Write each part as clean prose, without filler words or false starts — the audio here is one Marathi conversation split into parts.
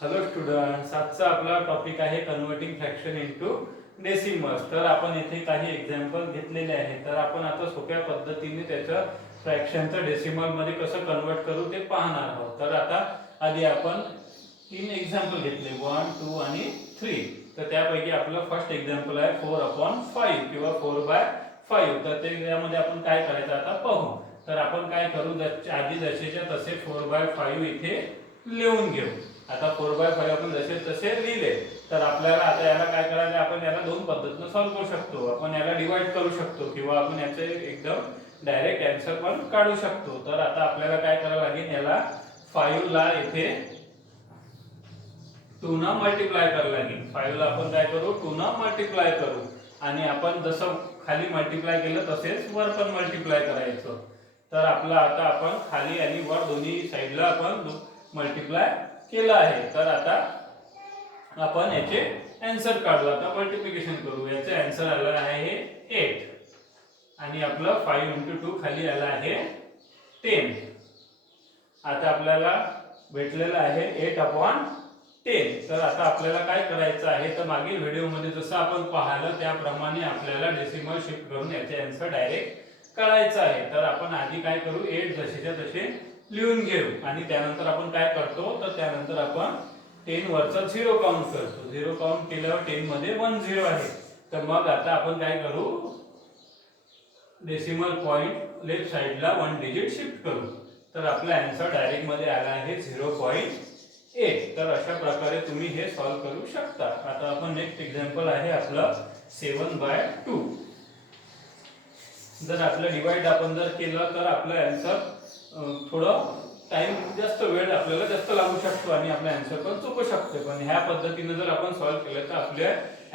हॅलो स्टुडंट्स, आजचा आपला टॉपिक आहे कन्वर्टिंग फ्रॅक्शन इनटू डेसिमल्स। तर आपण येथे काही एक्झाम्पल घेतलेले आहेत। तर आपण आता सोप्या पद्धतीने त्याचं फ्रॅक्शनचं डेसिमल मध्ये कसं कन्वर्ट करू ते पाहणार आहोत। तर आता आधी आपण तीन एक्झाम्पल घेतले 1, 2 आणि 3। तर त्यापैकी आपलं फर्स्ट एक्झाम्पल आहे 4/5 किंवा 4/5। तर ते यामध्ये आपण काय करायचं आता पाहू। तर आपण काय करू, आधी जसेच्या तसे 4/5 इथे लिहून घेऊ। आता 4/5 आपण जसे तसे लिहिले। तर आपल्याला आता याला काय करायचं, आपण याला दोन पद्धतीने सॉल्व्ह करू शकतो। आपण याला डिवाइड करू शकतो किंवा आपण याचे एकदम डायरेक्ट आन्सर पण काढू शकतो। तर आता आपल्याला काय करावं लागेल, याला 5 ला इथे 2 न मल्टिप्लाय करायला लागेल। 5 ला आपण काय करू, 2 न मल्टिप्लाय करू आणि आपण जसं खाली मल्टिप्लाय केलं तसेच वर पण मल्टिप्लाय करायचं। तर आपला आता आपण खाली आणि वर दोन्ही साइडला आपण मल्टिप्लाय केलं आहे। तर आता आपण याचे आन्सर काढू। आता मल्टिप्लिकेशन करू। याचे आन्सर आला आहे 8 आणि आपलं 5 × 2 खाली आला आहे 10। आता आपल्याला भेटलेलं आहे 8/10। तर आता आपल्याला काय करायचं आहे, तर मागील व्हिडिओमध्ये जसं आपण पाहिलं त्याप्रमाणे आपल्याला डेसिमल शिफ्ट करून याचे आन्सर डायरेक्ट काढायचं आहे। तर आपण आधी काय करू, 8 जसेच्या तसे लिहून घेऊ आणि त्यानंतर आपण काय करतो, तर त्यानंतर आपण 10 वरचा 0 काउंट करतो। 0 काउंट केल्यावर 10 मध्ये 1 0 आहे। तर मग आता आपण काय करू, डेसिमल पॉइंट लेफ्ट साइडला 1 डिजिट शिफ्ट करू। तर आपला आन्सर डायरेक्ट मध्ये आला आहे 0.8। तर अशा प्रकारे तुम्ही हे सॉल्व्ह करू शकता। आता आपण नेक्स्ट एक्झाम्पल आहे आपलं 7/2। जर आपलं डिवाइड आपण जर केलं तर आपलं आन्सर थोडं टाइम जास्त वेळ आपल्याला जास्त लागू शकतो आणि आपला आन्सर पण चुकू शकते। पण ह्या पद्धतीने जर आपण सॉल्व्ह केलं तर आपले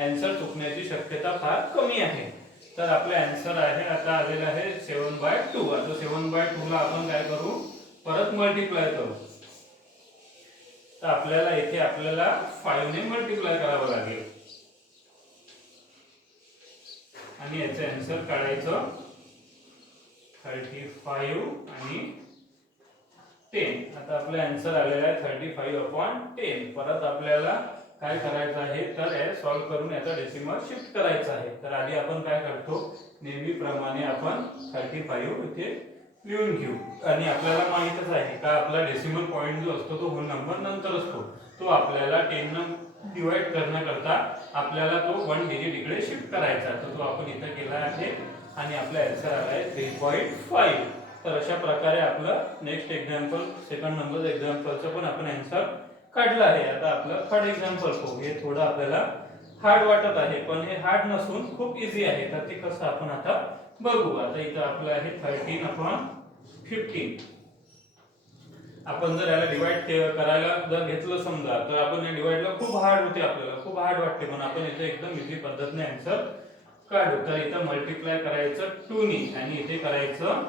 आन्सर चुकण्याची शक्यता फार कमी आहे। तर आपले आन्सर आहे आता आलेला आहे 7/2। आता 7/2 ला आपण काय करू, परत मल्टिप्लाय करू। तर आपल्याला इथे आपल्याला 5 ने मल्टिप्लाय करावं लागेल आणि याचे आन्सर काढायचं 35 आणि 10। आता आपला आन्सर आलेला आहे 35/10। परत आपल्याला काय करायचं आहे, तर हे सॉल्व्ह करून याचा डेसिमल शिफ्ट करायचा आहे। तर आधी आपण काय करतो, नेहमीप्रमाणे आपण 35 इथे लिहून घेऊ आणि आपल्याला माहितच आहे का आपला डेसिमल पॉइंट जो असतो तो होल नंबर नंतर असतो। तो आपल्याला 10 न डिवाइड करण्याकरता आपल्याला तो 1 डिजिट इकडे शिफ्ट करायचा। तर तो आपण इथे केला आहे आणि आपला आन्सर आला आहे 3.5। तर अशा प्रकारे आपलं नेक्स्ट एक्झाम्पल, सेकंड नंबर एक्झाम्पलचं पण आपण आन्सर काढलं आहे। आता आपलं थर्ड एक्झाम्पल पाहू। हे थोडं आपल्याला हार्ड वाटत आहे, पण हे हार्ड नसून खूप इझी आहे। तर ते कसं आपण आता बघू। आता इथं आपलं आहे 13/15। आपण जर याला डिवाइड करायला जर घेतलं समजा, तर आपण या डिवाइडला खूप हार्ड होते, आपल्याला खूप हार्ड वाटते, पण आपण इथे एकदम इझी पद्धतीने आन्सर काढू। तर इथं मल्टिप्लाय करायचं 2 नी आणि इथे करायचं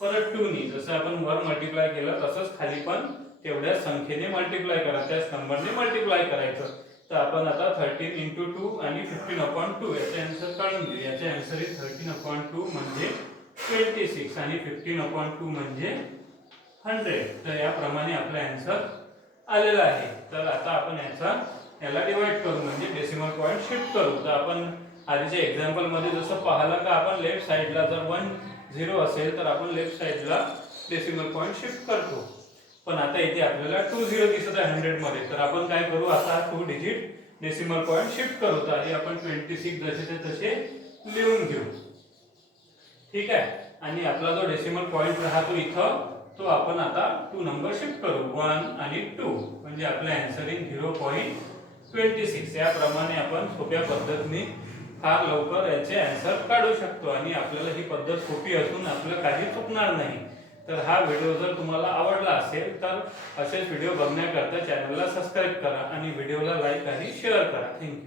परत 2 नी। जसं आपण वर मल्टिप्लाय केलं तसंच खाली पण तेवढ्या संख्येने मल्टिप्लाय करा, त्याच नंबरने मल्टिप्लाय करायचं। तर आपण आता 13 × 2 आणि 15/2 याचे आन्सर काढून घेऊ। याचे आन्सर आहे 13/2 म्हणजे 26 आणि 15/2 म्हणजे 100। तर याप्रमाणे आपला आन्सर आलेला आहे। तर आता आपण याला डिवाइड करू म्हणजे डेसिमल पॉइंट शिफ्ट करू। तर आपण आधीच्या एक्झाम्पल मध्ये जसं पाहिलं का आपण लेफ्ट साइडला जर 1 0 असेल तर आपण लेफ्ट साइडला डेसिमल पॉइंट शिफ्ट करतो। पण आता इथे आपल्याला 2 0 दिसत आहे 100 मध्ये। तर आपण काय करू, आता 2 डिजिट डेसिमल पॉइंट शिफ्ट करू। तर आधी आपण 26 जसेचे तसे लिहून घेऊ, ठीक आहे। आणि आपला जो डेसिमल पॉइंट राहतो इथं, तो आपण आता 2 नंबर शिफ्ट करू, 1 आणि 2 म्हणजे आपला आन्सर येईल 0.26। याप्रमाणे आपण सोप्या पद्धतीने फार लवकर याचे आन्सर काढू शकतो आणि आपल्याला ही पद्धत सोपी असून आपलं काही चुकणार नाही। तर हा व्हिडिओ जर तुम्हाला आवडला असेल तर असेच व्हिडिओ बघण्याकरता चॅनलला सबस्क्राईब करा आणि व्हिडिओला लाईक आणि शेअर करा। थँक्यू।